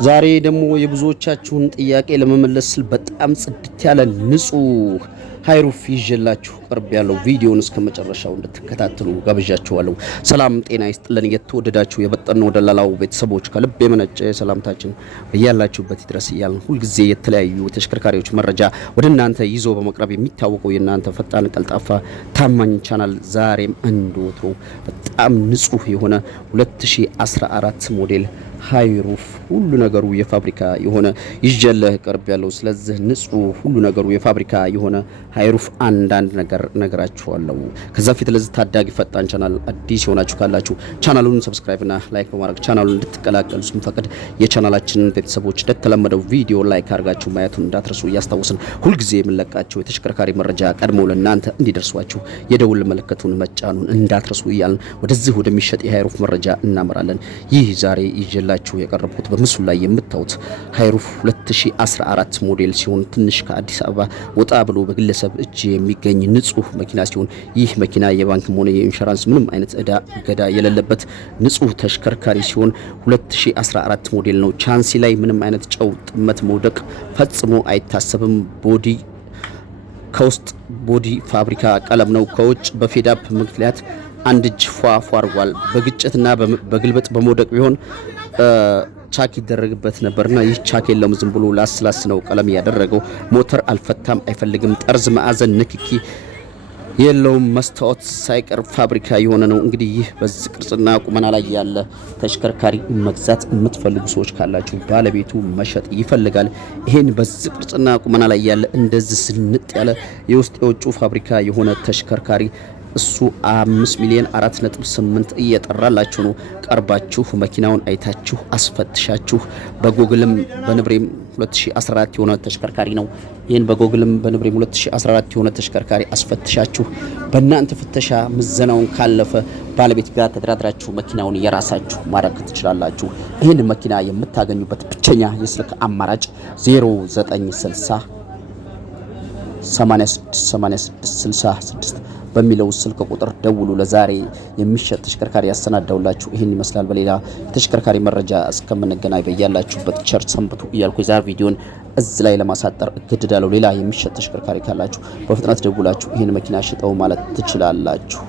ዛሬ ደግሞ የብዙዎቻችሁን ጥያቄ ለመመለስ በጣም ጽድት ያለ ንጹህ ሃይሩፍ ይዤላችሁ ቀርብ ያለው ቪዲዮን እስከመጨረሻው እንድትከታተሉ ጋብዣችኋለሁ። ሰላም ጤና ይስጥልን። የተወደዳችሁ የበጠነው ደላላው ቤተሰቦች ከልብ የመነጨ ሰላምታችን በያላችሁበት ይድረስ እያልን ሁልጊዜ የተለያዩ ተሽከርካሪዎች መረጃ ወደ እናንተ ይዞ በመቅረብ የሚታወቀው የእናንተ ፈጣን ቀልጣፋ ታማኝ ቻናል ዛሬም እንደወትሮ በጣም ንጹህ የሆነ 2014 ሞዴል ሃይሩፍ ሁሉ ነገሩ የፋብሪካ የሆነ ይጀለህ ቀርብ ያለው። ስለዚህ ንጹህ ሁሉ ነገሩ የፋብሪካ የሆነ ሃይሩፍ አንዳንድ ነገራችኋለሁ። ከዛ ፊት ለዚህ ታዳጊ ፈጣን ቻናል አዲስ የሆናችሁ ካላችሁ ቻናሉን ሰብስክራይብ እና ላይክ በማድረግ ቻናሉን እንድትቀላቀሉ ስንፈቅድ የቻናላችንን ቤተሰቦች እንደተለመደው ቪዲዮ ላይክ አድርጋችሁ ማየቱን እንዳትረሱ እያስታወስን ሁልጊዜ የምንለቃቸው የተሽከርካሪ መረጃ ቀድሞ ለእናንተ እንዲደርሷችሁ የደውል ምልክቱን መጫኑን እንዳትረሱ እያልን ወደዚህ ወደሚሸጥ የሃይሩፍ መረጃ እናመራለን። ይህ ዛሬ ይጀላችሁ የቀረብኩት በምስሉ ላይ የምታዩት ሃይሩፍ 2014 ሞዴል ሲሆን ትንሽ ከአዲስ አበባ ወጣ ብሎ በግለሰብ እጅ የሚገኝ ንጹህ መኪና ሲሆን ይህ መኪና የባንክም ሆነ የኢንሹራንስ ምንም አይነት እዳ ገዳ የሌለበት ንጹህ ተሽከርካሪ ሲሆን 2014 ሞዴል ነው። ቻንሲ ላይ ምንም አይነት ጨው ጥመት መውደቅ ፈጽሞ አይታሰብም። ቦዲ ከውስጥ ቦዲ ፋብሪካ ቀለም ነው። ከውጭ በፌዳፕ ምክንያት አንድ እጅ ፏፏ አርጓል። በግጭትና በግልበጥ በመውደቅ ቢሆን ቻክ ይደረግበት ነበርና ይህ ቻክ የለውም። ዝም ብሎ ላስላስ ነው ቀለም ያደረገው። ሞተር አልፈታም አይፈልግም። ጠርዝ ማዕዘን ንክኪ የለውም። መስታወት ሳይቀር ፋብሪካ የሆነ ነው። እንግዲህ ይህ በዚህ ቅርጽና ቁመና ላይ ያለ ተሽከርካሪ መግዛት የምትፈልጉ ሰዎች ካላችሁ ባለቤቱ መሸጥ ይፈልጋል። ይሄን በዚህ ቅርጽና ቁመና ላይ ያለ እንደዚህ ስንጥ ያለ የውስጥ የውጭ ፋብሪካ የሆነ ተሽከርካሪ እሱ 5,4.8 እየጠራላችሁ ነው። ቀርባችሁ መኪናውን አይታችሁ አስፈትሻችሁ በጎግልም በንብሬም 2014 የሆነ ተሽከርካሪ ነው። ይሄን በጎግልም በንብሬም 2014 የሆነ ተሽከርካሪ አስፈትሻችሁ በእናንተ ፍተሻ ምዘናውን ካለፈ ባለቤት ጋር ተደራድራችሁ መኪናውን የራሳችሁ ማድረግ ትችላላችሁ። ይሄን መኪና የምታገኙበት ብቸኛ የስልክ አማራጭ 0960 868666 በሚለው ስልክ ቁጥር ደውሉ። ለዛሬ የሚሸጥ ተሽከርካሪ ያሰናዳውላችሁ ይሄን ይመስላል። በሌላ ተሽከርካሪ መረጃ እስከምንገናኝ በያላችሁበት ቸር ሰንብቱ እያልኩ የዛሬ ቪዲዮን እዚህ ላይ ለማሳጠር እገድዳለሁ። ሌላ የሚሸጥ ተሽከርካሪ ካላችሁ በፍጥነት ደውላችሁ ይሄን መኪና ሽጠው ማለት ትችላላችሁ።